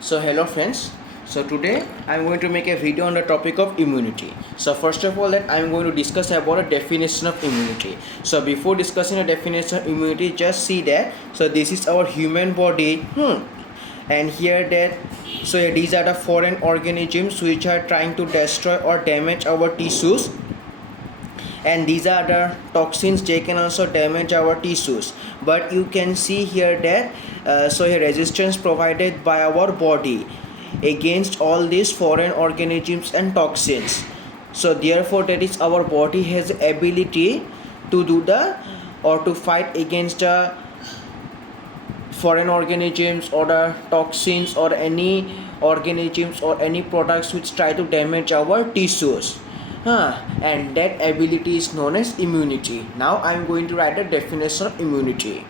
So hello friends. So today I'm going to make a video on the topic of immunity. So first of all that I'm going to discuss about a definition of immunity. So before discussing a definition of immunity, just see that so this is our human body. And here that these are the foreign organisms which are trying to destroy or damage our tissues, and these are the toxins. They can also damage our tissues, but you can see here that a resistance provided by our body against all these foreign organisms and toxins. So therefore that is our body has ability to do the or to fight against the foreign organisms or the toxins or any organisms or any products which try to damage our tissues. And that ability is known as immunity. Now I am going to write a definition of immunity.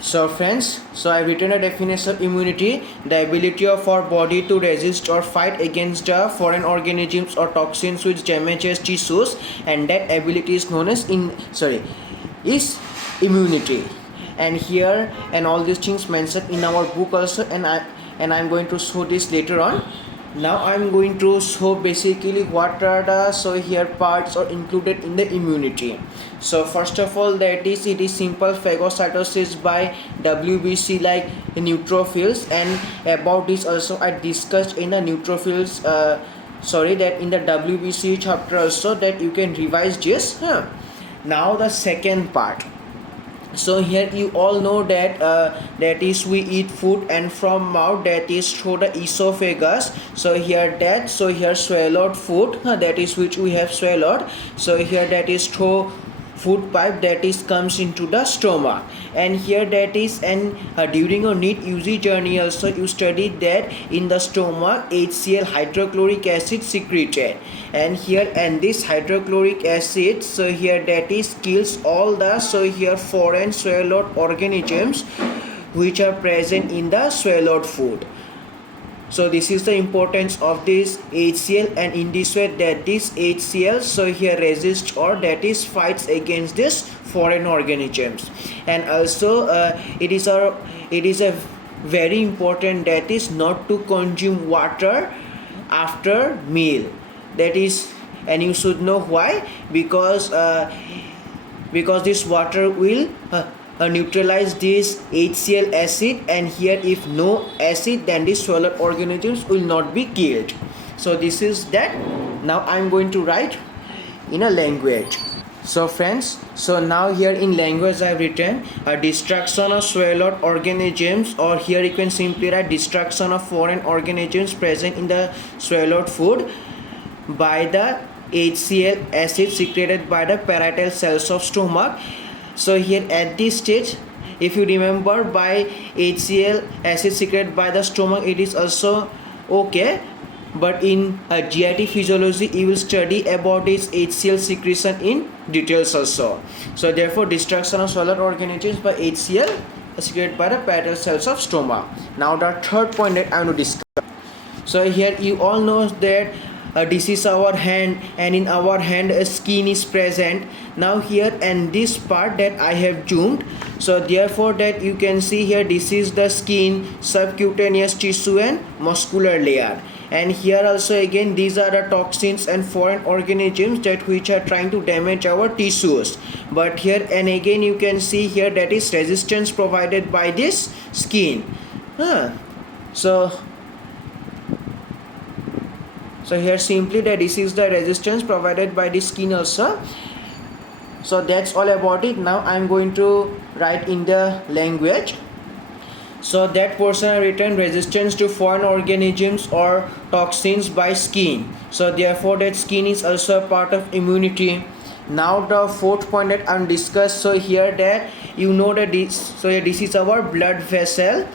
So friends, I've written a definition of immunity: the ability of our body to resist or fight against the foreign organisms or toxins which damages tissues, and that ability is known as is immunity. And here and all these things mentioned in our book also, and I'm going to show this later on. Now I'm going to show basically what are the parts are included in the immunity. So first of all, that is it is simple phagocytosis by WBC like neutrophils, and about this also I discussed in the neutrophils that in the WBC chapter also, that you can revise this. Now the second part. So here you all know that that is we eat food and from mouth, that is through the esophagus. So here swallowed food, that is which we have swallowed. So here that is through food pipe, that is comes into the stomach. And here that is, and during your NEET UG journey also you studied that in the stomach HCl, hydrochloric acid, secreted. And here and this hydrochloric acid, so here that is kills all the foreign swallowed organisms which are present in the swallowed food. So this is the importance of this HCl, and in this way that this HCl resists or that is fights against this foreign organisms. And also it is a very important, that is not to consume water after meal. That is, and you should know why, because this water will neutralize this HCl acid, and here if no acid, then these swallowed organisms will not be killed. So this is that. Now I am going to write in a language. So friends, now here in language I have written a destruction of swallowed organisms, or here you can simply write destruction of foreign organisms present in the swallowed food by the HCl acid secreted by the parietal cells of stomach. So here at this stage, if you remember, by HCl acid secreted by the stomach, it is also okay. But in GIT physiology, you will study about its HCl secretion in details also. So therefore, destruction of swallowed organisms by HCl secreted by the parietal cells of stomach. Now the third point that I want to discuss. So here you all know that this is our hand, and in our hand a skin is present. Now here and this part that I have zoomed, so therefore that you can see here, this is the skin, subcutaneous tissue and muscular layer. And here also again these are the toxins and foreign organisms that which are trying to damage our tissues. But here and again you can see here that is resistance provided by this skin. So here simply that this is the resistance provided by the skin also. So that's all about it. Now I'm going to write in the language. So that portion I written resistance to foreign organisms or toxins by skin. So therefore that skin is also a part of immunity. Now the fourth point that I'm discussed. So here that you know that this is our blood vessel.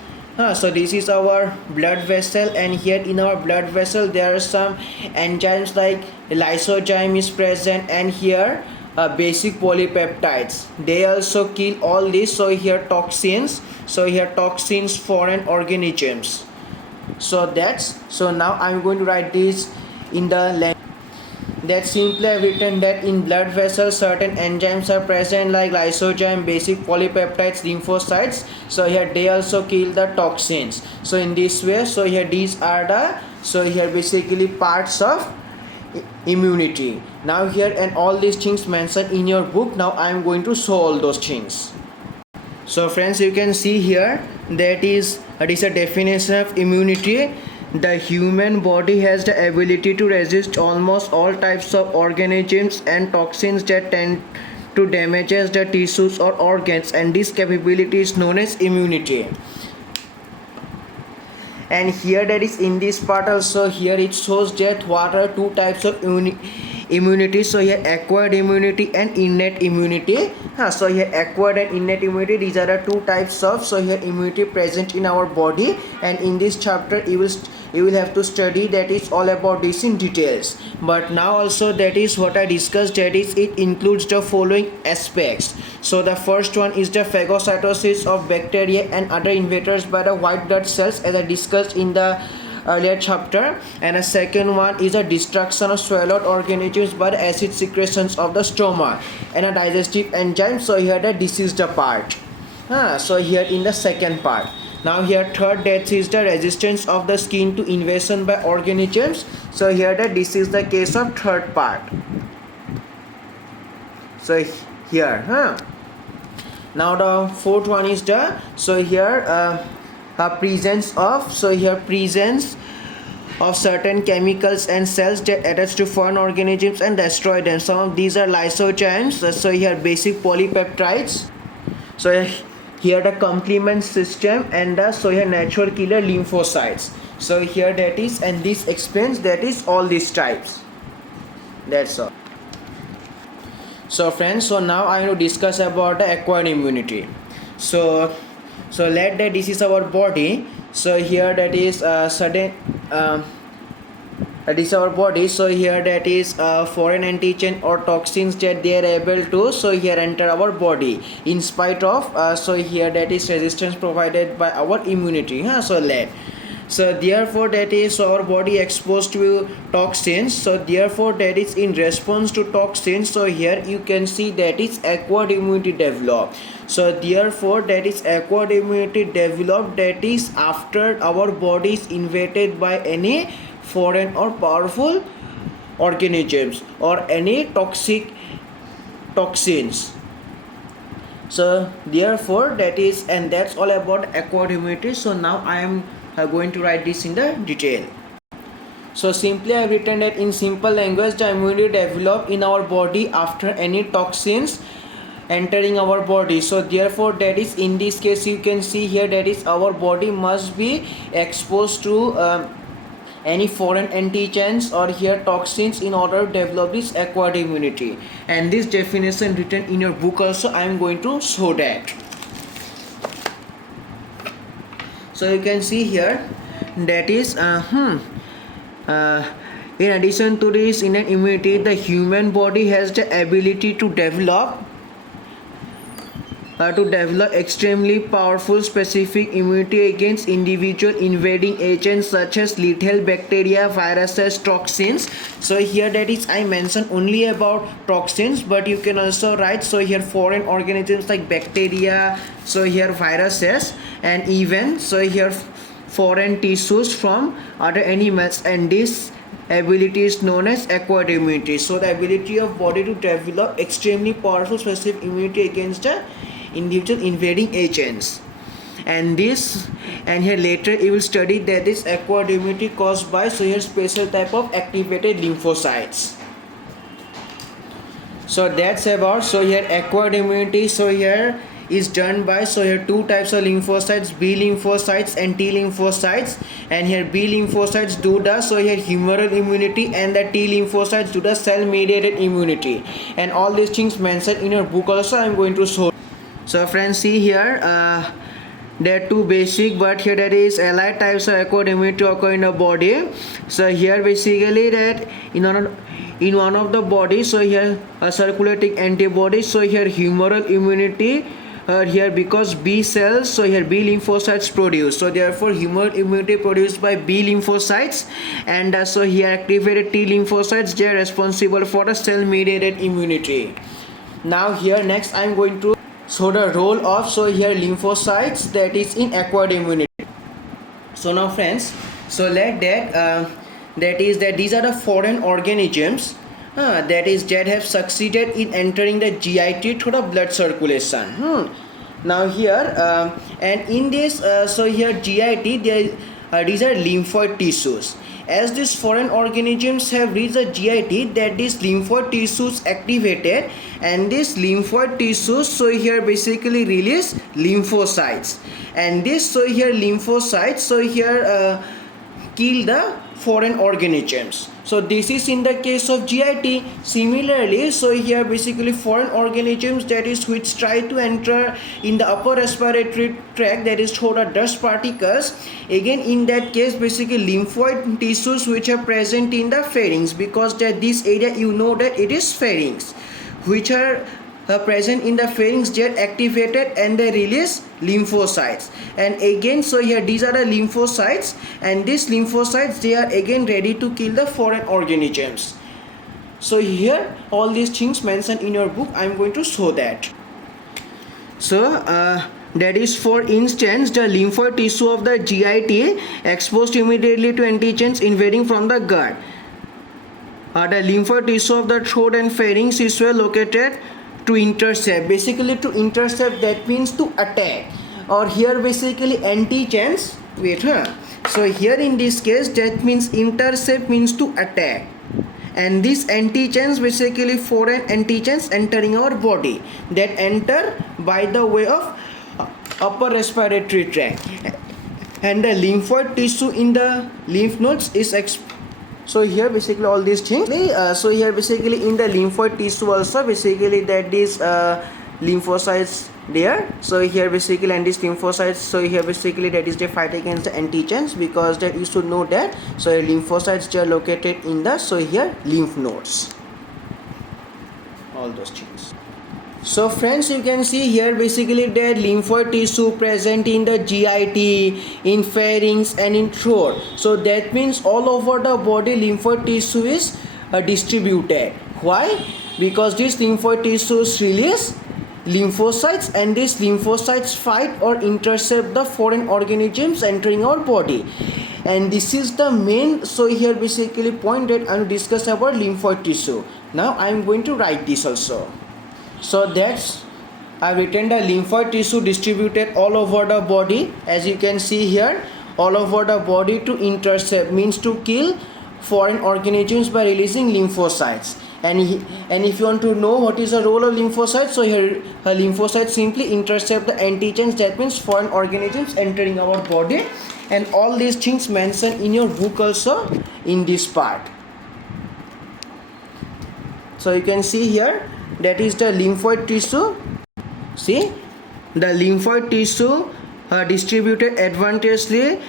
So this is our blood vessel, and here in our blood vessel there are some enzymes like lysozyme is present, and here basic polypeptides, they also kill all this. So here toxins, foreign organisms. So now I'm going to write this in the language. that simply I've written that in blood vessels certain enzymes are present like lysozyme, basic polypeptides, lymphocytes. So here they also kill the toxins. So in this way, so here these are the, so here basically parts of immunity. Now here, and all these things mentioned in your book, now I am going to show all those things. So friends, you can see here that is a definition of immunity. The human body has the ability to resist almost all types of organisms and toxins that tend to damage the tissues or organs, and this capability is known as immunity. And here, that is in this part also, here it shows that what are two types of immunity. So here acquired immunity and innate immunity. So here acquired and innate immunity, these are the two types of, so here immunity present in our body, and in this chapter you will have to study that is all about this in details. But now also, that is what I discussed, that is it includes the following aspects. So the first one is the phagocytosis of bacteria and other invaders by the white blood cells, as I discussed in the earlier chapter. And a second one is a destruction of swallowed organisms by the acid secretions of the stomach and a digestive enzyme. So here this is the part. So here in the second part. Now here third, that is the resistance of the skin to invasion by organisms. So here this is the case of third part. So here now the fourth one is the, so here presence of, so here presence of certain chemicals and cells that attach to foreign organisms and destroy them. Some of these are lysozymes. So here basic polypeptides. So here the complement system, and the, so here natural killer lymphocytes. So here that is, and this explains that is all these types. That's all. So friends, so now I will discuss about the acquired immunity. So let that this is our body. So here that is sudden that is our body. So here that is foreign antigen or toxins that they are able to, so here enter our body in spite of so here that is resistance provided by our immunity. So therefore that is, so our body exposed to toxins, so therefore that is in response to toxins, so here you can see that is acquired immunity developed. So therefore that is acquired immunity developed, that is after our body is invaded by any foreign or powerful organisms or any toxins. So therefore that is, and that's all about acquired immunity. So now I am going to write this in the detail. So simply I have written that in simple language, the immunity developed in our body after any toxins entering our body. So therefore that is, in this case you can see here that is our body must be exposed to any foreign antigens or here toxins in order to develop this acquired immunity. And this definition written in your book also, I am going to show that. So you can see here that is in addition to this innate immunity, the human body has the ability to develop extremely powerful specific immunity against individual invading agents such as lethal bacteria, viruses, toxins. So here that is, I mentioned only about toxins, but you can also write, so here foreign organisms like bacteria, so here viruses, and even so here foreign tissues from other animals, and this ability is known as acquired immunity. So the ability of body to develop extremely powerful specific immunity against the individual invading agents. And this, and here later you will study that this acquired immunity caused by, so here special type of activated lymphocytes. So that's about, so here acquired immunity, so here is done by, so here two types of lymphocytes, B lymphocytes and T lymphocytes. And here B lymphocytes do the, so here humoral immunity, and the T lymphocytes do the cell mediated immunity. And all these things mentioned in your book also I am going to show. So friends, see here there are two basic, but here there is allied types of acquired immunity occur in the body. So here basically that in one of the bodies, so here a circulating antibody, so here humoral immunity here because B cells, so here B lymphocytes produce, so therefore humoral immunity produced by B lymphocytes, and so here activated T lymphocytes, they are responsible for the cell mediated immunity. Now here next I am going to show the role of, so here lymphocytes, that is in acquired immunity. So now friends, so let that that these are the foreign organisms that have succeeded in entering the GIT through the blood circulation. Now here and in this so here GIT, these are lymphoid tissues. As these foreign organisms have reached the GIT, that these lymphoid tissues activated, and these lymphoid tissues, so here basically release lymphocytes, and this, so here lymphocytes, so here kill the foreign organisms. So this is in the case of GIT. Similarly, so here basically foreign organisms, that is which try to enter in the upper respiratory tract, that is through the dust particles. Again in that case basically lymphoid tissues which are present in the pharynx, because that this area you know that it is pharynx, which are present in the pharynx, get activated and they release lymphocytes. And again, so here these are the lymphocytes, and these lymphocytes, they are again ready to kill the foreign organisms. So here all these things mentioned in your book, I am going to show that. So that is, for instance, the lymphoid tissue of the GIT exposed immediately to antigens invading from the gut. The lymphoid tissue of the throat and pharynx is well located to intercept. Basically to intercept, that means to attack, or here basically antigens, so here in this case that means intercept means to attack, and these antigens basically foreign antigens entering our body, that enter by the way of upper respiratory tract, and the lymphoid tissue in the lymph nodes is so here basically all these things, so here basically in the lymphoid tissue also basically that is lymphocytes there. So here basically, and these lymphocytes, so here basically that is they fight against the antigens, because that you should know that, so lymphocytes, they are located in the, so here lymph nodes, all those things. So friends, you can see here basically that lymphoid tissue present in the GIT, in pharynx and in throat. So that means all over the body lymphoid tissue is distributed. Why? Because these lymphoid tissues release lymphocytes, and these lymphocytes fight or intercept the foreign organisms entering our body. And this is the main, so here basically point that I will discuss about lymphoid tissue. Now I am going to write this also. So that's, I have written the lymphoid tissue distributed all over the body, as you can see here, all over the body to intercept means to kill foreign organisms by releasing lymphocytes. And if you want to know what is the role of lymphocytes, so here lymphocytes simply intercept the antigens, that means foreign organisms entering our body, and all these things mentioned in your book also in this part. So you can see here, that is the lymphoid tissue. See, the lymphoid tissue distributed advantageously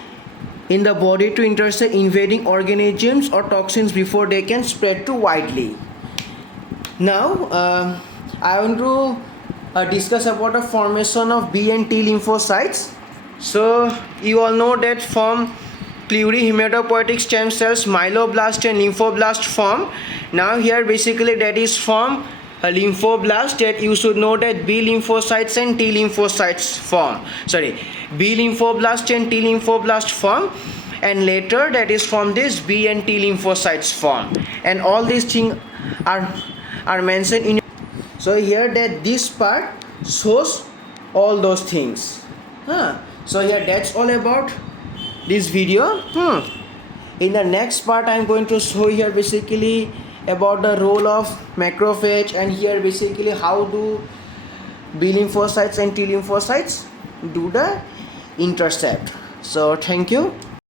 in the body to intercept invading organisms or toxins before they can spread too widely. Now I want to discuss about the formation of B and T lymphocytes. So you all know that from plurihematopoietic stem cells, myeloblast and lymphoblast form. Now here basically that is from a lymphoblast, that you should know that B lymphocytes and T lymphocytes form. B lymphoblast and T lymphoblast form, and later that is from this B and T lymphocytes form, and all these things are mentioned in. So here that this part shows all those things. So here that's all about this video. In the next part I am going to show here basically about the role of macrophage, and here basically how do B lymphocytes and T lymphocytes do the intercept. So thank you.